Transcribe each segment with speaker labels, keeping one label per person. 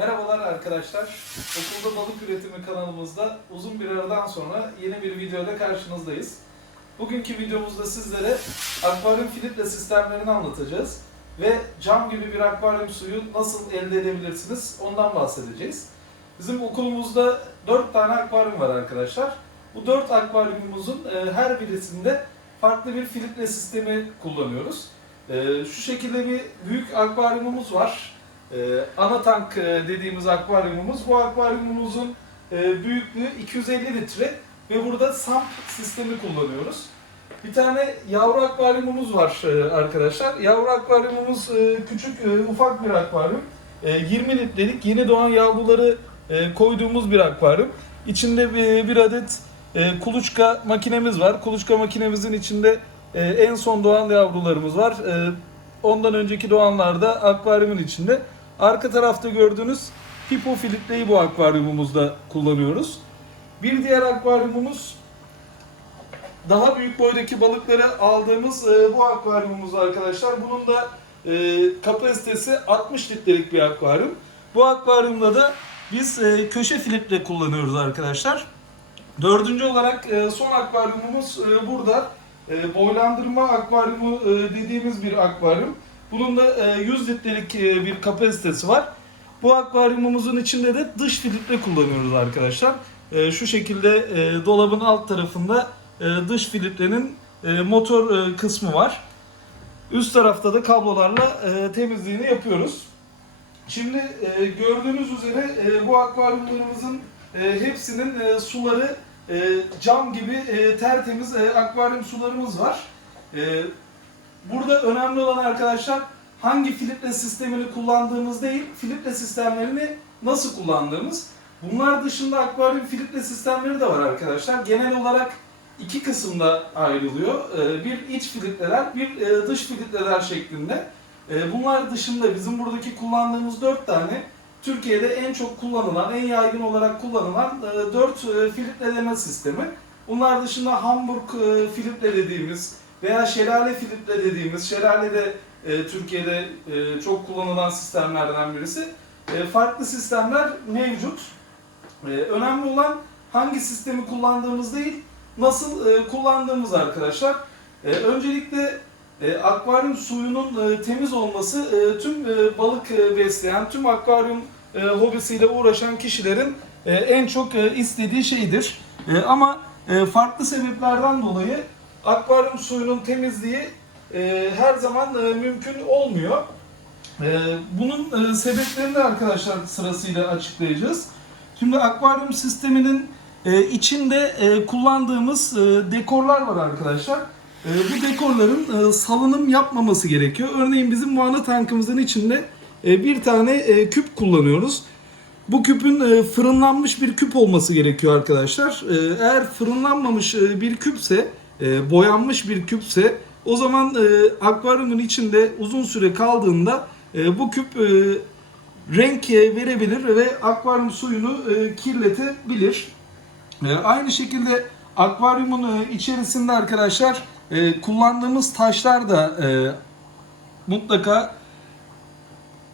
Speaker 1: Merhabalar arkadaşlar. Okulda Balık Üretimi kanalımızda uzun bir aradan sonra yeni bir videoyla karşınızdayız. Bugünkü videomuzda sizlere akvaryum filtre sistemlerini anlatacağız ve cam gibi bir akvaryum suyu nasıl elde edebilirsiniz ondan bahsedeceğiz. Bizim okulumuzda 4 tane akvaryum var arkadaşlar. Bu 4 akvaryumumuzun e, her birisinde farklı bir filtre sistemi kullanıyoruz. E, Şu şekilde bir büyük akvaryumumuz var. Ee, ana tank e, dediğimiz akvaryumumuz. Bu akvaryumumuzun e, büyüklüğü 250 litre ve burada SAMP sistemi kullanıyoruz. Bir tane yavru akvaryumumuz var e, arkadaşlar. Yavru akvaryumumuz e, küçük, e, ufak bir akvaryum. E, 20 litrelik yeni doğan yavruları e, koyduğumuz bir akvaryum. İçinde bir, bir adet e, kuluçka makinemiz var. Kuluçka makinemizin içinde e, en son doğan yavrularımız var. E, ondan önceki doğanlarda akvaryumun içinde. Arka tarafta gördüğünüz pipo filtreyi bu akvaryumumuzda kullanıyoruz. Bir diğer akvaryumumuz daha büyük boydaki balıkları aldığımız e, bu akvaryumumuz arkadaşlar. Bunun da e, kapasitesi 60 litrelik bir akvaryum. Bu akvaryumda da biz e, köşe filtre kullanıyoruz arkadaşlar. Dördüncü olarak e, son akvaryumumuz e, burada. E, boylandırma akvaryumu e, dediğimiz bir akvaryum. Bunun da e, 100 litrelik e, bir kapasitesi var. Bu akvaryumumuzun içinde de dış filtre kullanıyoruz arkadaşlar. E, Şu şekilde e, dolabın alt tarafında e, dış filtrenin e, motor e, kısmı var. Üst tarafta da kablolarla e, temizliğini yapıyoruz. Şimdi e, gördüğünüz üzere e, bu akvaryumlarımızın e, hepsinin e, suları e, cam gibi e, tertemiz e, akvaryum sularımız var. Burada önemli olan arkadaşlar hangi filtre sistemini kullandığımız değil, filtre sistemlerini nasıl kullandığımız. Bunlar dışında akvaryum filtre sistemleri de var arkadaşlar. Genel olarak iki kısımda ayrılıyor. E, bir iç filtreler, bir e, dış filtreler şeklinde. E, bunlar dışında bizim buradaki kullandığımız dört tane Türkiye'de en çok kullanılan, en yaygın olarak kullanılan e, 4 e, filtreleme sistemi. Bunlar dışında Hamburg filtre dediğimiz veya şelale filtre dediğimiz, şelale de e, Türkiye'de e, çok kullanılan sistemlerden birisi. E, farklı sistemler mevcut. E, önemli olan hangi sistemi kullandığımız değil, nasıl e, kullandığımız arkadaşlar. E, öncelikle e, akvaryum suyunun e, temiz olması e, tüm e, balık e, besleyen, tüm akvaryum e, hobisiyle uğraşan kişilerin e, en çok e, istediği şeydir. E, ama e, farklı sebeplerden dolayı akvaryum suyunun temizliği e, her zaman e, mümkün olmuyor. E, bunun e, sebeplerini arkadaşlar sırasıyla açıklayacağız. Şimdi akvaryum sisteminin e, içinde e, kullandığımız e, dekorlar var arkadaşlar. E, bu dekorların e, salınım yapmaması gerekiyor. Örneğin bizim bu ana tankımızın içinde e, bir tane e, küp kullanıyoruz. Bu küpün e, fırınlanmış bir küp olması gerekiyor arkadaşlar. E, eğer fırınlanmamış e, bir küpse, e, boyanmış bir küpse o zaman e, akvaryumun içinde uzun süre kaldığında e, bu küp e, renk verebilir ve akvaryum suyunu e, kirletebilir. E, aynı şekilde akvaryumun e, içerisinde arkadaşlar e, kullandığımız taşlar da e, mutlaka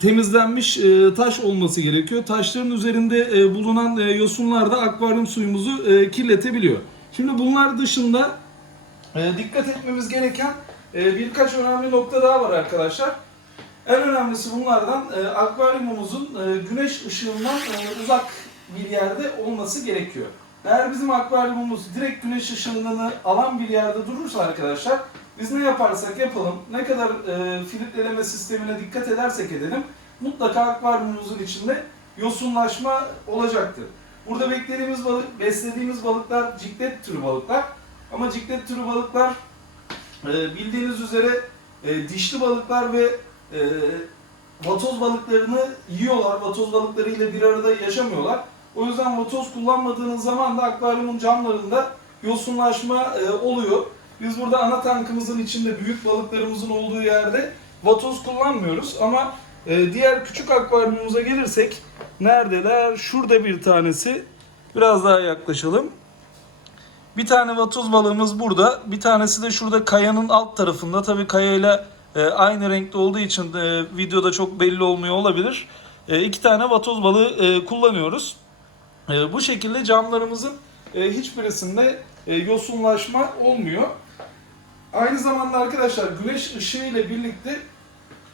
Speaker 1: temizlenmiş e, taş olması gerekiyor. Taşların üzerinde e, bulunan e, yosunlar da akvaryum suyumuzu e, kirletebiliyor. Şimdi bunlar dışında e, dikkat etmemiz gereken e, birkaç önemli nokta daha var arkadaşlar. En önemlisi bunlardan e, akvaryumumuzun e, güneş ışığından e, uzak bir yerde olması gerekiyor. Eğer bizim akvaryumumuz direkt güneş ışığını alan bir yerde durursa arkadaşlar biz ne yaparsak yapalım, ne kadar e, filtreleme sistemine dikkat edersek edelim mutlaka akvaryumumuzun içinde yosunlaşma olacaktır. Burada beklediğimiz balık, beslediğimiz balıklar ciklet türü balıklar. Ama ciklet türü balıklar e, bildiğiniz üzere e, dişli balıklar ve e, vatoz balıklarını yiyorlar. Vatoz balıklarıyla bir arada yaşamıyorlar. O yüzden vatoz kullanmadığınız zaman da akvaryumun camlarında yosunlaşma e, oluyor. Biz burada ana tankımızın içinde büyük balıklarımızın olduğu yerde vatoz kullanmıyoruz ama diğer küçük akvaryumumuza gelirsek neredeler? Şurada bir tanesi. Biraz daha yaklaşalım. Bir tane vatoz balığımız burada. Bir tanesi de şurada kayanın alt tarafında. Tabii kayayla e, aynı renkte olduğu için e, videoda çok belli olmuyor olabilir. e, iki tane vatoz balığı e, kullanıyoruz. E, bu şekilde camlarımızın e, hiçbirisinde e, yosunlaşma olmuyor. Aynı zamanda arkadaşlar güneş ışığı ile birlikte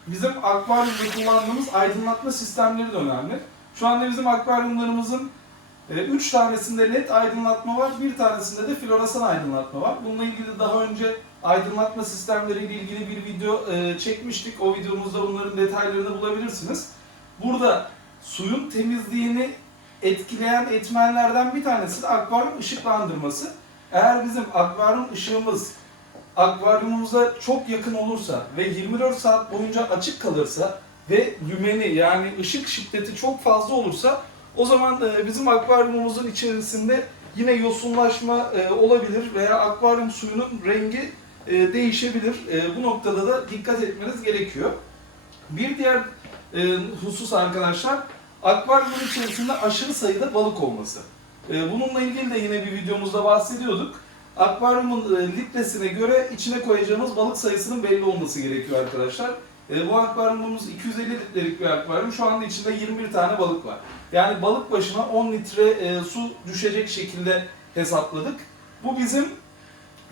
Speaker 1: bizim akvaryumda kullandığımız aydınlatma sistemleri de önemli. Şu anda bizim akvaryumlarımızın 3 tanesinde led aydınlatma var, bir tanesinde de floresan aydınlatma var. Bununla ilgili daha önce aydınlatma sistemleriyle ilgili bir video e, çekmiştik. O videomuzda bunların detaylarını bulabilirsiniz. Burada suyun temizliğini etkileyen etmenlerden bir tanesi de akvaryum ışıklandırması. Eğer bizim akvaryum ışığımız akvaryumumuza çok yakın olursa ve 24 saat boyunca açık kalırsa ve lümeni yani ışık şiddeti çok fazla olursa o zaman e, bizim akvaryumumuzun içerisinde yine yosunlaşma e, olabilir veya akvaryum suyunun rengi e, değişebilir. E, bu noktada da dikkat etmeniz gerekiyor. Bir diğer e, husus arkadaşlar akvaryumun içerisinde aşırı sayıda balık olması. E, bununla ilgili de yine bir videomuzda bahsediyorduk. Akvaryumun e, litresine göre içine koyacağımız balık sayısının belli olması gerekiyor arkadaşlar. E, bu akvaryumumuz 250 litrelik bir akvaryum. Şu anda içinde 21 tane balık var. Yani balık başına 10 litre e, su düşecek şekilde hesapladık. Bu bizim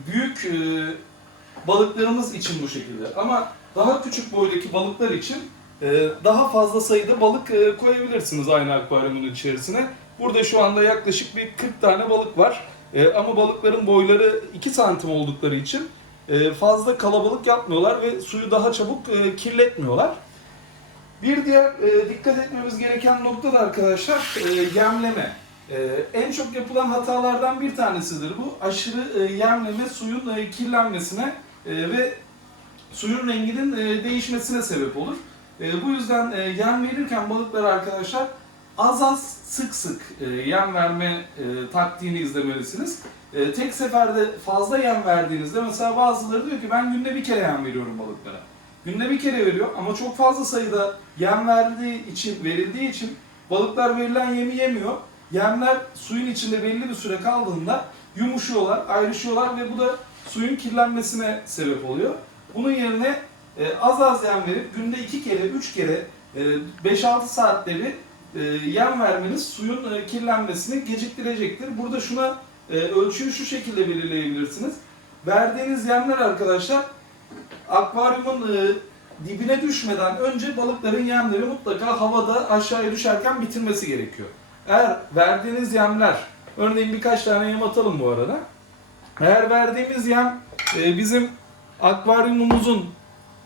Speaker 1: büyük e, balıklarımız için bu şekilde. Ama daha küçük boydaki balıklar için e, daha fazla sayıda balık e, koyabilirsiniz aynı akvaryumun içerisine. Burada şu anda yaklaşık bir 40 tane balık var. E, ama balıkların boyları 2 santim oldukları için fazla kalabalık yapmıyorlar ve suyu daha çabuk e, kirletmiyorlar. Bir diğer e, dikkat etmemiz gereken nokta da arkadaşlar e, yemleme. En çok yapılan hatalardan bir tanesidir bu. Aşırı yemleme suyun kirlenmesine ve suyun renginin değişmesine sebep olur. Bu yüzden yem verirken balıklara arkadaşlar az az sık sık yem verme taktiğini izlemelisiniz. E, tek seferde fazla yem verdiğinizde mesela bazıları diyor ki ben günde bir kere yem veriyorum balıklara. Günde bir kere veriyor ama çok fazla sayıda yem verdiği için, verildiği için balıklar verilen yemi yemiyor. Yemler suyun içinde belli bir süre kaldığında yumuşuyorlar, ayrışıyorlar ve bu da suyun kirlenmesine sebep oluyor. Bunun yerine e, az az yem verip günde iki kere, üç kere, e, 5-6 saatte bir e, yem vermeniz suyun e, kirlenmesini geciktirecektir. Burada şuna e, ölçüyü şu şekilde belirleyebilirsiniz. Verdiğiniz yemler arkadaşlar akvaryumun e, dibine düşmeden önce balıkların yemleri mutlaka havada aşağıya düşerken bitirmesi gerekiyor. Eğer verdiğiniz yemler, örneğin birkaç tane yem atalım bu arada. Eğer verdiğimiz yem e, bizim akvaryumumuzun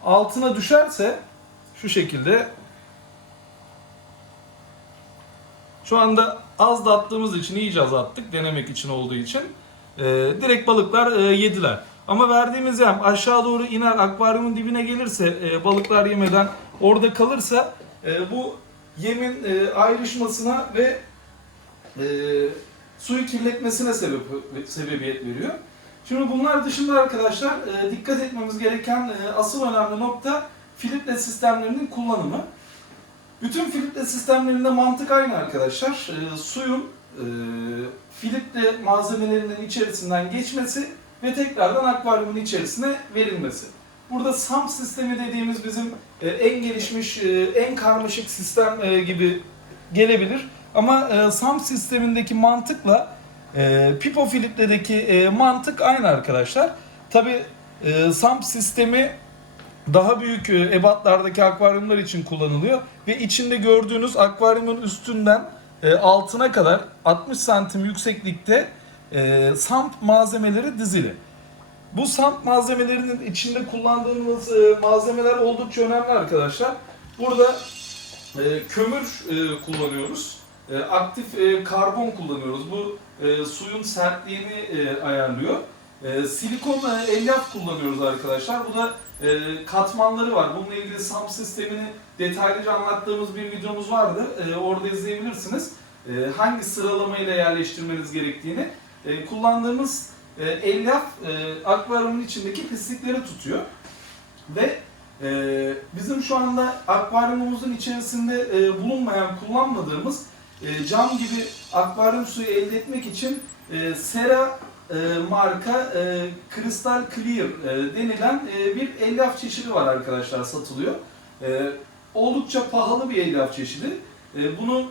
Speaker 1: altına düşerse şu şekilde şu anda az da attığımız için iyice az attık denemek için olduğu için e, direkt balıklar e, yediler. Ama verdiğimiz yem aşağı doğru iner akvaryumun dibine gelirse e, balıklar yemeden orada kalırsa e, bu yemin e, ayrışmasına ve e, suyu kirletmesine sebep, sebebiyet veriyor. Şimdi bunlar dışında arkadaşlar e, dikkat etmemiz gereken e, asıl önemli nokta filtre sistemlerinin kullanımı. Bütün filtre sistemlerinde mantık aynı arkadaşlar. E, suyun e, filtre malzemelerinin içerisinden geçmesi ve tekrardan akvaryumun içerisine verilmesi. Burada SAM sistemi dediğimiz bizim e, en gelişmiş, e, en karmaşık sistem e, gibi gelebilir. Ama e, SAM sistemindeki mantıkla e, Pipo Filip'teki e, mantık aynı arkadaşlar. Tabi e, SAM sistemi daha büyük e, ebatlardaki akvaryumlar için kullanılıyor ve içinde gördüğünüz akvaryumun üstünden e, altına kadar 60 santim yükseklikte e, SAMP malzemeleri dizili. Bu SAMP malzemelerinin içinde kullandığımız malzemeler oldukça önemli arkadaşlar. Burada kömür kullanıyoruz. Aktif karbon kullanıyoruz. Bu suyun sertliğini ayarlıyor. E, silikon elyaf kullanıyoruz arkadaşlar. Bu da e, katmanları var. Bununla ilgili SAM sistemini detaylıca anlattığımız bir videomuz vardı. E, orada izleyebilirsiniz. E, hangi sıralamayla yerleştirmeniz gerektiğini. E, kullandığımız e, elyaf e, akvaryumun içindeki pislikleri tutuyor. Ve e, bizim şu anda akvaryumumuzun içerisinde e, bulunmayan, kullanmadığımız e, cam gibi akvaryum suyu elde etmek için e, Sera e, marka e, Crystal Clear e, denilen e, bir elyaf çeşidi var arkadaşlar satılıyor. E, oldukça pahalı bir elyaf çeşidi. E, bunu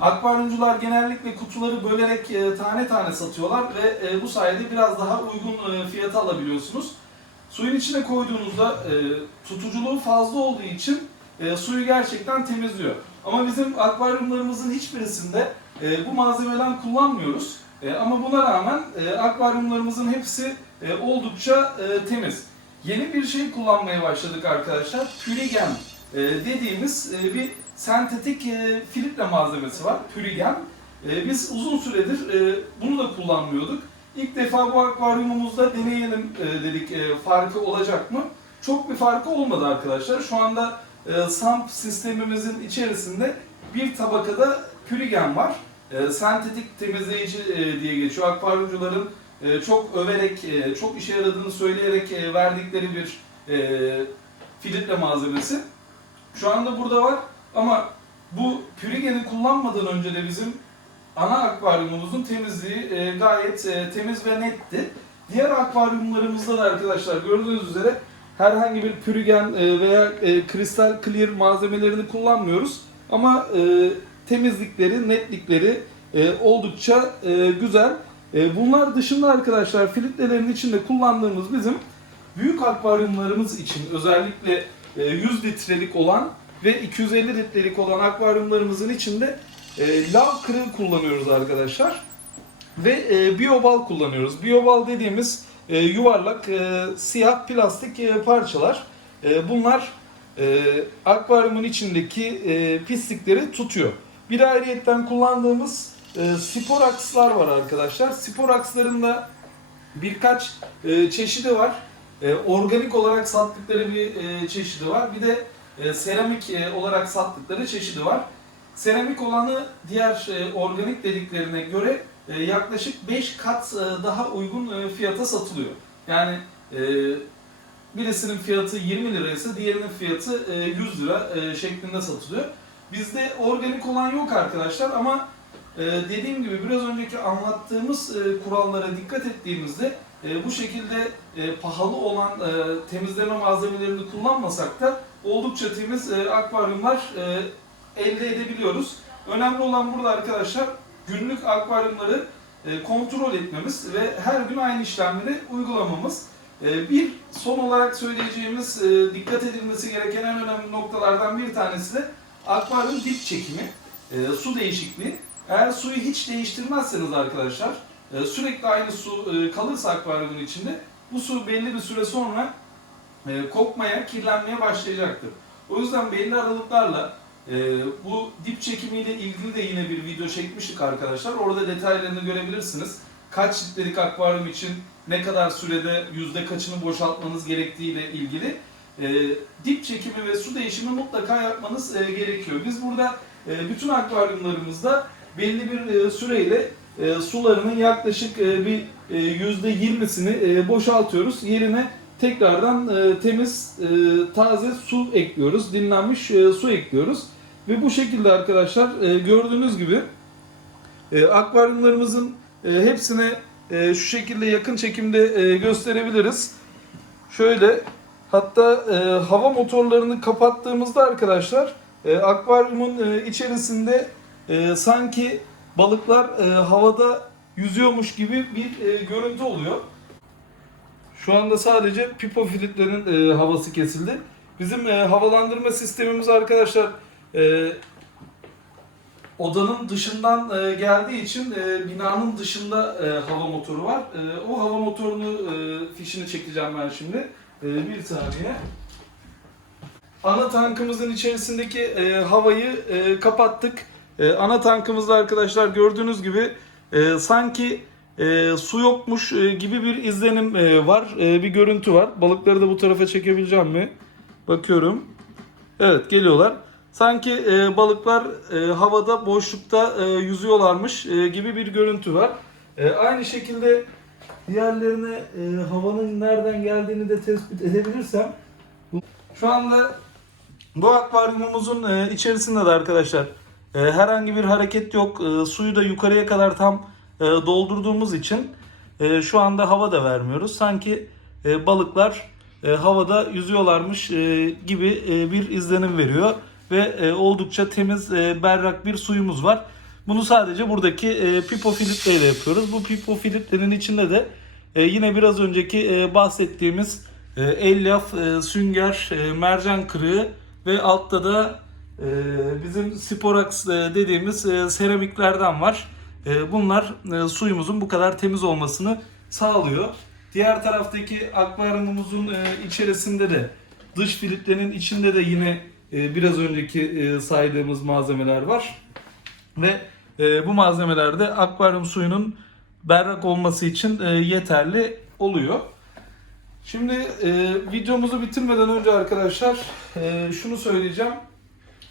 Speaker 1: akvaryumcular genellikle kutuları bölerek e, tane tane satıyorlar ve e, bu sayede biraz daha uygun e, fiyata alabiliyorsunuz. Suyun içine koyduğunuzda e, tutuculuğu fazla olduğu için e, suyu gerçekten temizliyor. Ama bizim akvaryumlarımızın hiçbirisinde e, bu malzemeden kullanmıyoruz. E, ama buna rağmen e, akvaryumlarımızın hepsi e, oldukça e, temiz. Yeni bir şey kullanmaya başladık arkadaşlar. Pürigen e, dediğimiz e, bir sentetik e, filtre malzemesi var. Pürigen. E, biz uzun süredir e, bunu da kullanmıyorduk. İlk defa bu akvaryumumuzda deneyelim e, dedik e, farkı olacak mı? Çok bir farkı olmadı arkadaşlar. Şu anda e, SAMP sistemimizin içerisinde bir tabakada pürigen var. E, sentetik temizleyici e, diye geçiyor. Akvaryumcuların e, çok överek, e, çok işe yaradığını söyleyerek e, verdikleri bir e, filtre malzemesi. Şu anda burada var ama bu pürigeni kullanmadan önce de bizim ana akvaryumumuzun temizliği e, gayet e, temiz ve netti. Diğer akvaryumlarımızda da arkadaşlar gördüğünüz üzere herhangi bir pürigen e, veya e, kristal clear malzemelerini kullanmıyoruz. Ama e, temizlikleri, netlikleri e, oldukça e, güzel. E, bunlar dışında arkadaşlar filtrelerin içinde kullandığımız bizim büyük akvaryumlarımız için özellikle e, 100 litrelik olan ve 250 litrelik olan akvaryumlarımızın içinde e, lav kırığı kullanıyoruz arkadaşlar. Ve e, biyobal kullanıyoruz. Biyobal dediğimiz e, yuvarlak e, siyah plastik e, parçalar. E, bunlar e, akvaryumun içindeki e, pislikleri tutuyor. Bir ayrıyetten kullandığımız e, sporakslar var arkadaşlar. Sporaksların da birkaç e, çeşidi var. E, organik olarak sattıkları bir e, çeşidi var. Bir de e, seramik e, olarak sattıkları çeşidi var. Seramik olanı diğer e, organik dediklerine göre e, yaklaşık 5 kat e, daha uygun e, fiyata satılıyor. Yani e, birisinin fiyatı 20 liraysa diğerinin fiyatı e, 100 lira e, şeklinde satılıyor. Bizde organik olan yok arkadaşlar ama e, dediğim gibi biraz önceki anlattığımız e, kurallara dikkat ettiğimizde e, bu şekilde e, pahalı olan e, temizleme malzemelerini kullanmasak da oldukça temiz e, akvaryumlar e, elde edebiliyoruz. Önemli olan burada arkadaşlar günlük akvaryumları e, kontrol etmemiz ve her gün aynı işlemleri uygulamamız. E, bir son olarak söyleyeceğimiz e, dikkat edilmesi gereken en önemli noktalardan bir tanesi de akvaryum dip çekimi, e, su değişikliği. Eğer suyu hiç değiştirmezseniz arkadaşlar e, sürekli aynı su e, kalırsa akvaryumun içinde bu su belli bir süre sonra e, kokmaya, kirlenmeye başlayacaktır. O yüzden belli aralıklarla e, bu dip çekimiyle ilgili de yine bir video çekmiştik arkadaşlar. Orada detaylarını görebilirsiniz. Kaç litrelik akvaryum için ne kadar sürede yüzde kaçını boşaltmanız gerektiğiyle ilgili e, dip çekimi ve su değişimi mutlaka yapmanız e, gerekiyor. Biz burada e, bütün akvaryumlarımızda belli bir e, süreyle e, sularının yaklaşık e, bir e, yüzde yirmisini e, boşaltıyoruz. Yerine tekrardan e, temiz, e, taze su ekliyoruz. Dinlenmiş e, su ekliyoruz. Ve bu şekilde arkadaşlar e, gördüğünüz gibi e, akvaryumlarımızın e, hepsine e, şu şekilde yakın çekimde e, gösterebiliriz. Şöyle hatta e, hava motorlarını kapattığımızda arkadaşlar e, akvaryumun e, içerisinde e, sanki balıklar e, havada yüzüyormuş gibi bir e, görüntü oluyor. Şu anda sadece pipo filtrenin e, havası kesildi. Bizim e, havalandırma sistemimiz arkadaşlar e, odanın dışından e, geldiği için e, binanın dışında e, hava motoru var. E, o hava motorunu e, fişini çekeceğim ben şimdi. E, bir saniye. Ana tankımızın içerisindeki e, havayı e, kapattık. E, ana tankımızda arkadaşlar gördüğünüz gibi e, sanki e, su yokmuş e, gibi bir izlenim e, var. E, bir görüntü var. Balıkları da bu tarafa çekebileceğim mi? Bakıyorum. Evet geliyorlar. Sanki e, balıklar e, havada boşlukta e, yüzüyorlarmış e, gibi bir görüntü var. E, aynı şekilde diğerlerine e, havanın nereden geldiğini de tespit edebilirsem şu anda bu akvaryumumuzun e, içerisinde de arkadaşlar e, herhangi bir hareket yok. E, suyu da yukarıya kadar tam e, doldurduğumuz için e, şu anda hava da vermiyoruz. Sanki e, balıklar e, havada yüzüyorlarmış e, gibi e, bir izlenim veriyor ve e, oldukça temiz e, berrak bir suyumuz var. Bunu sadece buradaki e, pipo filtreyle yapıyoruz. Bu pipo filtrenin içinde de e, yine biraz önceki e, bahsettiğimiz e, elyaf, e, sünger, e, mercan kırığı ve altta da e, bizim Sporax e, dediğimiz e, seramiklerden var. E, bunlar e, suyumuzun bu kadar temiz olmasını sağlıyor. Diğer taraftaki akvaryumumuzun e, içerisinde de dış filtrenin içinde de yine e, biraz önceki e, saydığımız malzemeler var. Ve e, bu malzemeler de akvaryum suyunun berrak olması için e, yeterli oluyor. Şimdi e, videomuzu bitirmeden önce arkadaşlar e, şunu söyleyeceğim.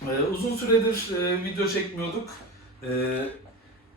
Speaker 1: E, uzun süredir e, video çekmiyorduk. E,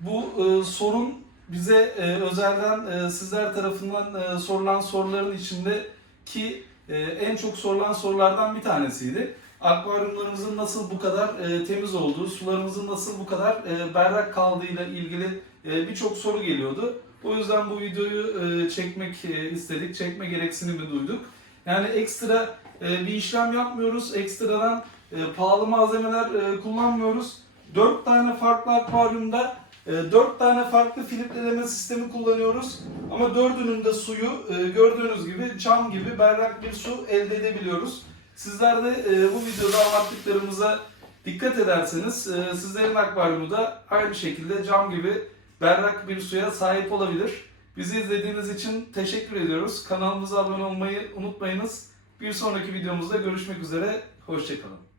Speaker 1: bu e, sorun bize e, özelden e, sizler tarafından e, sorulan soruların içinde ki e, en çok sorulan sorulardan bir tanesiydi. Akvaryumlarımızın nasıl bu kadar e, temiz olduğu, sularımızın nasıl bu kadar e, berrak kaldığıyla ilgili e, birçok soru geliyordu. O yüzden bu videoyu e, çekmek e, istedik, çekme gereksinimi duyduk. Yani ekstra e, bir işlem yapmıyoruz, ekstradan e, pahalı malzemeler e, kullanmıyoruz. 4 tane farklı akvaryumda 4 tane farklı filtreleme sistemi kullanıyoruz. Ama dördünün de suyu e, gördüğünüz gibi cam gibi berrak bir su elde edebiliyoruz. Sizler de e, bu videoda anlattıklarımıza dikkat ederseniz e, sizlerin akvaryumu da aynı şekilde cam gibi berrak bir suya sahip olabilir. Bizi izlediğiniz için teşekkür ediyoruz. Kanalımıza abone olmayı unutmayınız. Bir sonraki videomuzda görüşmek üzere. Hoşçakalın.